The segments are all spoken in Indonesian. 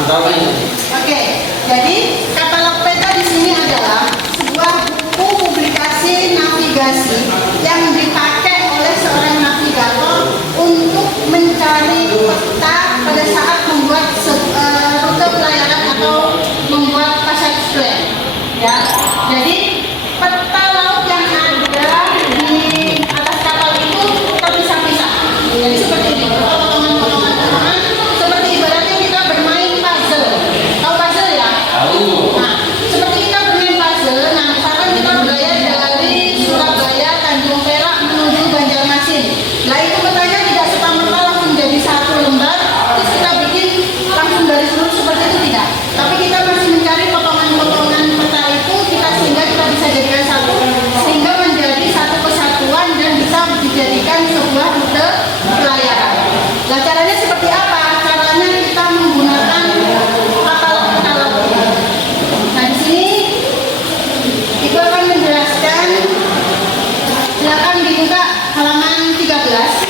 Oke, jadi katalog peta di sini adalah sebuah buku publikasi navigasi yang dipakai oleh seorang navigator untuk mencari peta pada saat membuat rute pelayaran atau membuat passage plan. Ya, jadi peta laut yang ada di atas kapal itu terpisah-pisah. Jadi seperti ini, potongan-potongan seperti ibaratnya kita bermain puzzle. Tahu puzzle ya? Tahu. Nah, seperti kita bermain puzzle. Nah, misalkan kita berlayar dari Surabaya, Tanjung Perak menuju Banjarmasin. Nah, itu petanya tidak serta-merta langsung jadi satu lembar, terus kita bikin langsung garis lurus seperti itu, tidak. Tapi kita masih mencari potongan-potongan peta itu sehingga kita bisa jadikan satu, sehingga menjadi satu kesatuan dan bisa dijadikan sebuah rute pelayaran. Nah, caranya seperti apa? Caranya kita menggunakan katalog. Nah, di sini Ibu akan menjelaskan. Silakan dibuka halaman 13.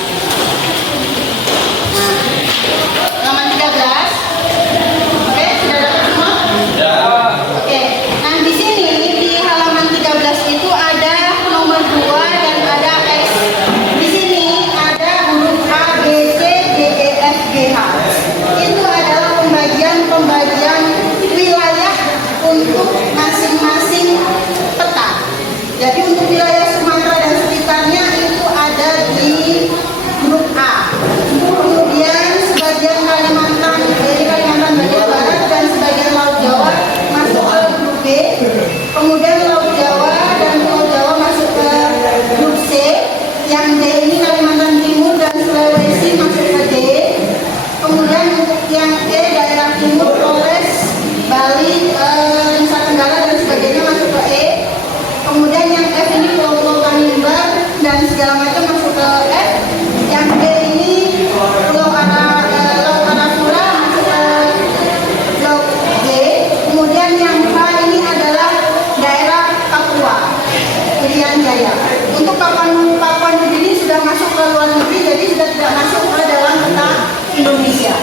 Halaman 13. Oke, sudah dapat semua? Sudah. Oke. Nah, di sini di halaman 13 itu ada nomor 2 dan ada X. Di sini ada huruf A, B, C, D, E, F, G, H. Itu adalah pembagian wilayah untuk masing-masing peta. Jadi untuk wilayah Sumatera dan sekitarnya itu ada di grup A. Kemudian sebagian Kalimantan, jadi Kalimantan bagian barat dan sebagian Laut Jawa masuk ke grup B. Kemudian Laut Jawa dan Pulau Jawa masuk ke grup C. Yang D ini Kalimantan Timur dan Sulawesi masuk ke D. Kemudian untuk yang E daerah Timur, Flores, Bali, Nusa Tenggara dan sebagainya masuk ke E. Kemudian yang F ini Pulau-Pulau Tanimbar dan segala macam masuk ke F. Yang G ini Laut Arafura masuk ke Laut G. Kemudian yang H ini adalah daerah Papua, Irian Jaya. Untuk Papua New Guinea sudah masuk ke luar negeri, jadi sudah tidak masuk ke dalam peta Indonesia.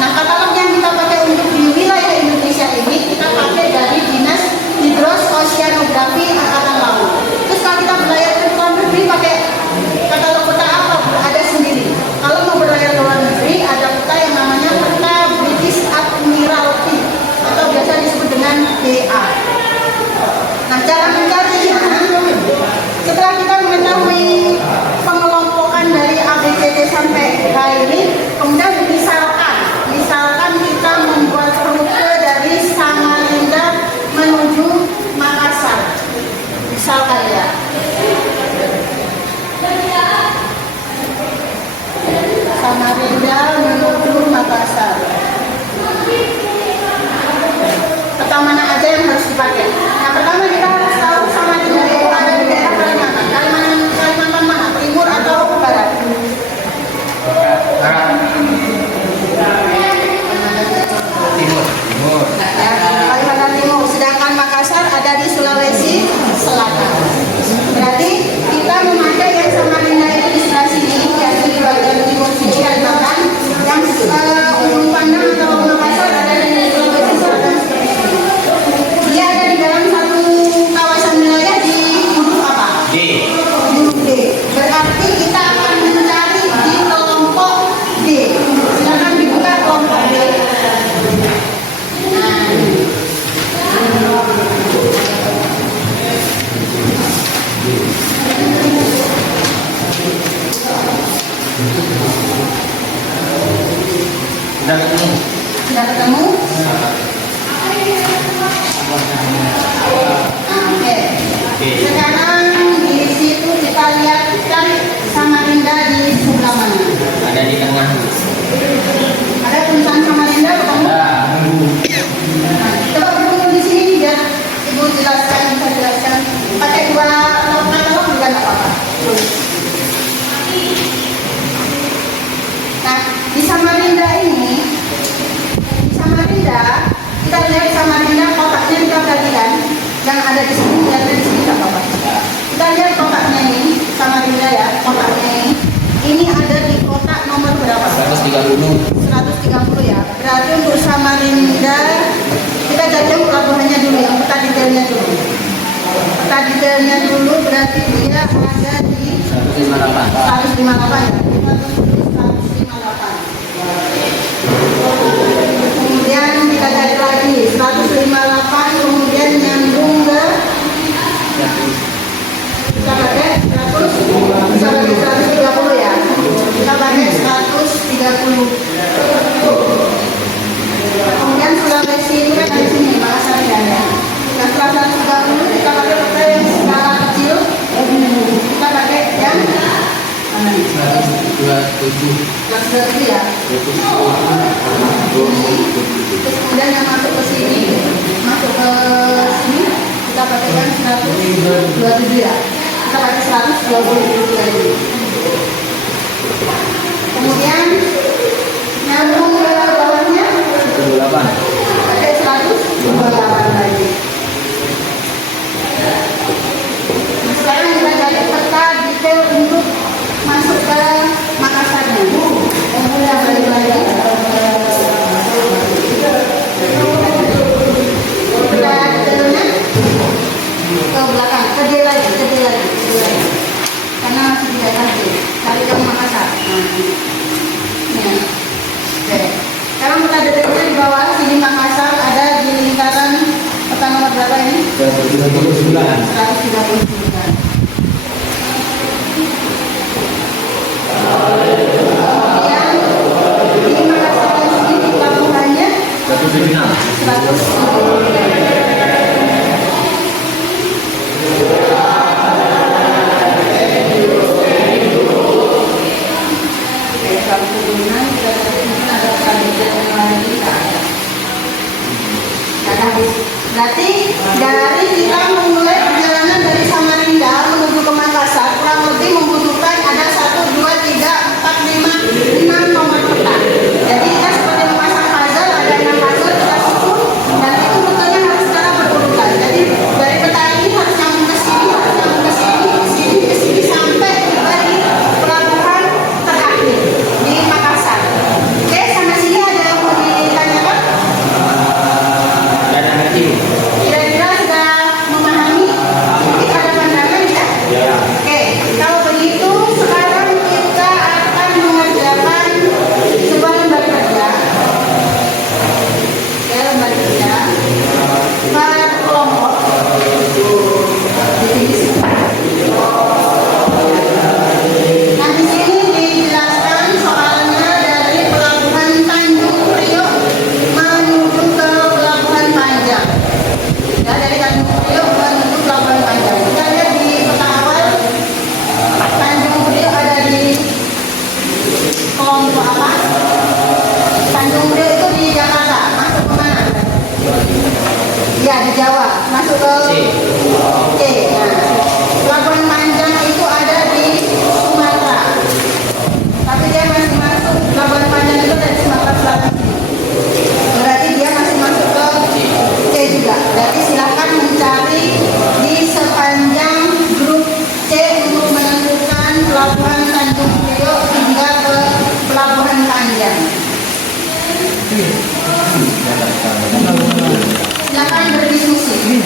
Nah, katalog yang kita pakai untuk di wilayah Indonesia ini kita pakai dari Dinas Hidros Oceanografi Angkatan Laut. Terus kalau kita berlayar ke luar negeri pakai katalog peta apa? Ada sendiri. Kalau mau berlayar ke luar negeri ada peta yang namanya peta British Admiralty atau biasa disebut dengan BA. Nah, cara mencarinya setelah kita mengetahui pengelompokan dari ABCD sampai H ini, kemudian misalkan kita membuat rute dari Samarinda menuju Makassar, misalkan ya. Samarinda menuju Makassar. Peta mana aja yang harus dipakai? Nah, pertama kita harus tahu Samarinda itu ada di daerah Kalimantan. Kalimantan mana? Timur atau barat? Timur. Kalimantan Timur. Sedangkan Makassar ada di Sulawesi Selatan. Berarti kita memakai yang Samarinda itu di sebelah sini, yaitu di bagian timur sini Kalimantan. Yang ujung pandang atau Makassar ada di Sulawesi Selatan. Dia ada di dalam satu kawasan wilayah di huruf apa? D. Huruf D. Berarti kita akan mencari di kelompok D. Silakan dibuka kelompok D. Sudah ketemu? Oke. Sekarang di situ kita lihatkan Samarinda di sebelah mana? Ada di tengah. Ada tulisan Samarinda ketemu? Nah, coba berkumpul di sini biar Ibu bisa jelaskan. Pakai dua katalog juga nggak apa-apa. Nah, di Samarinda ini, kita lihat Samarinda kotaknya kita perhatikan, yang ada di sini, yang ada di sini nggak apa-apa. Kita lihat kotaknya ini, Samarinda ya, kotaknya ini ada di kotak nomor berapa? 130. 130 ya. Berarti untuk Samarinda kita jajang pelabuhannya dulu, yang peta detailnya dulu. Peta detailnya dulu berarti dia ada di 158 ya. 158. Kemudian kita cari lagi 158, kemudian nyambung ke kita pakai 130 ya. Kita pakai 130. Kemudian Sulawesi itu kan dari sini, Makassar ya. Yang 130 kita pakai peta yang skala kecil. Kita pakai yang mana nih? 127 ya. Terus kemudian yang masuk ke sini, kita pakai yang 127 ya. Kita pakai 127 lagi. Kemudian nyambung ke bawahnya pakai 128 lagi. Nah, sekarang kita cari peta detail untuk masuk ke Makassarnya. Kemudian balik lagi. Peta detailnya ke belakang, ke D lagi. Karena masih tidak tadi. Cari ke Makassar. Nah, oke. Sekarang peta detailnya di bawah sini Makassar ada di lingkaran peta nomor berapa ini? 139. Kemudian di Makassar sendiri pelabuhannya 176. Berarti dari kita memulai perjalanan dari Samarinda menuju ke Makassar kurang lebih membutuhkan ada 1, 2, 3, 4, 5, 6 nomor peta. Jadi kita seperti memasang puzzle, ada 6 puzzle kita susun dan itu rutenya harus secara berurutan. Jadi dari peta ini harus nyambung ke sini, harus nyambung ke sini, ke sini sampai tiba di pelabuhan terakhir di Makassar. Oke, sampai sini ada yang mau ditanyakan? Kira-kira sudah memahami? Mungkin ada pandangan ya? Oke, kalau begitu sekarang kita akan mengerjakan sebuah lembar kerja. Oke, lembar kerja per kelompok. Nah, di sini dijelaskan soalnya dari pelabuhan Tanjung Priok menuju ke Pelabuhan Panjang. Ya, dari Tanjung Priok menuju Pelabuhan Panjang. Kita lihat di peta awal Tanjung Priok ada di kelompok apa? Tanjung Priok itu di Jakarta. Masuk ke mana? Ya, di Jawa. Masuk ke C. Nah, Pelabuhan Panjang itu ada di Sumatera. Tapi dia masih masuk, Pelabuhan Panjang itu dari Sumatera Selatan. Berarti dia masih masuk ke C juga. Berarti silakan mencari di sepanjang grup C untuk menentukan Pelabuhan Tanjung Priok hingga ke Pelabuhan Panjang. Silakan berdiskusi.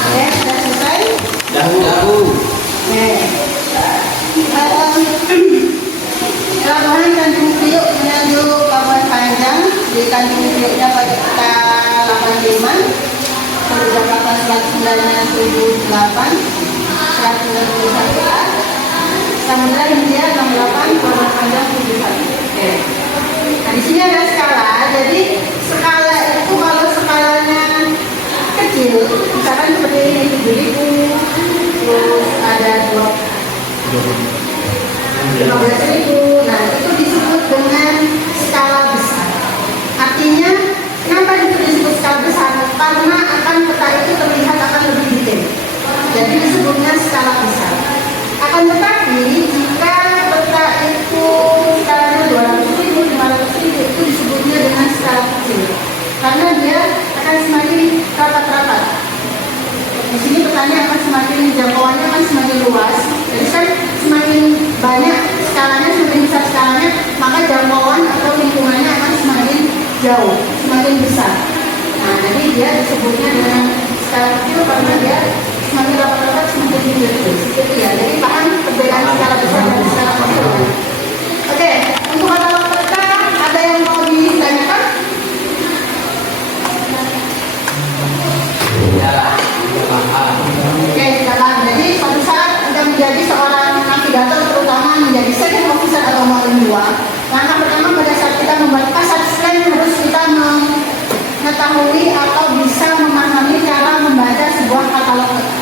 Oke, sudah selesai? Pelabuhan Tanjung Priok menuju Pelabuhan Panjang. Di Tanjung Prioknya pakai peta 85. Untuk Jakarta 198, 191A. Samudra Hindia 68, Pelabuhan Panjang 71. Oke. Nah, di sini ada skala. Jadi skala itu kalau skalanya kecil, misalkan seperti ini 7.000, terus ada 15.000. Nah, itu disebut dengan skala besar. Artinya, kenapa itu disebut skala besar? Karena akan peta itu terlihat akan lebih detail. Jadi disebutnya skala besar. Akan tetapi, jika peta itu jauh, semakin besar. Nah, jadi dia disebutnya dengan skala kecil karena dia semakin rapat-rapat semakin kecil. Itu ya. Jadi paham perbedaan skala besar dan skala kecil. Oke, untuk katalog peta ada yang mau ditanyakan? Oke, sekarang jadi suatu saat kita menjadi seorang navigator, terutama menjadi second officer atau Marine 2. Langkah pertama pada saat kita membuat kasat scan harus kita mengetahui atau bisa memahami cara membaca sebuah katalog peta.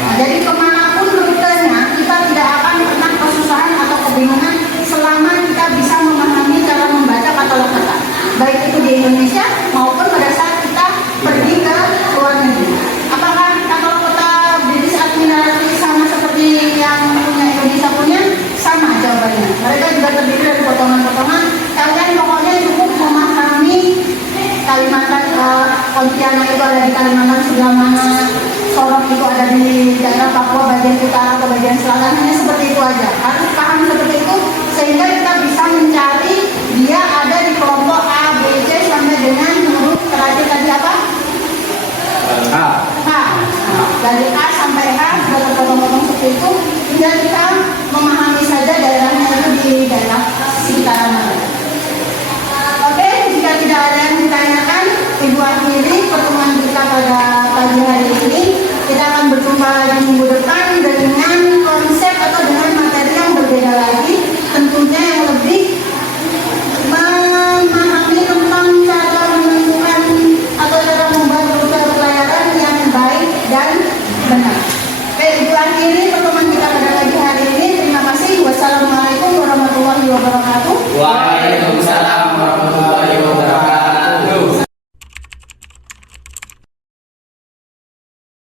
Nah, jadi kemanapun rutenya kita tidak akan pernah kesusahan atau kebingungan selama kita bisa memahami cara membaca katalog peta, baik itu di Indonesia maupun pada saat kita pergi ke luar negeri. Apakah katalog peta British Admiralty sama seperti yang punya Indonesia punya? Sama jawabannya. Mereka juga terdiri dari potongan-potongan. Kalian pokoknya cukup memahami Kalimantan, Pontianak itu ada di Kalimantan sebelah mana, Sorong itu ada di daerah Papua bagian utara atau bagian selatan, hanya seperti itu aja.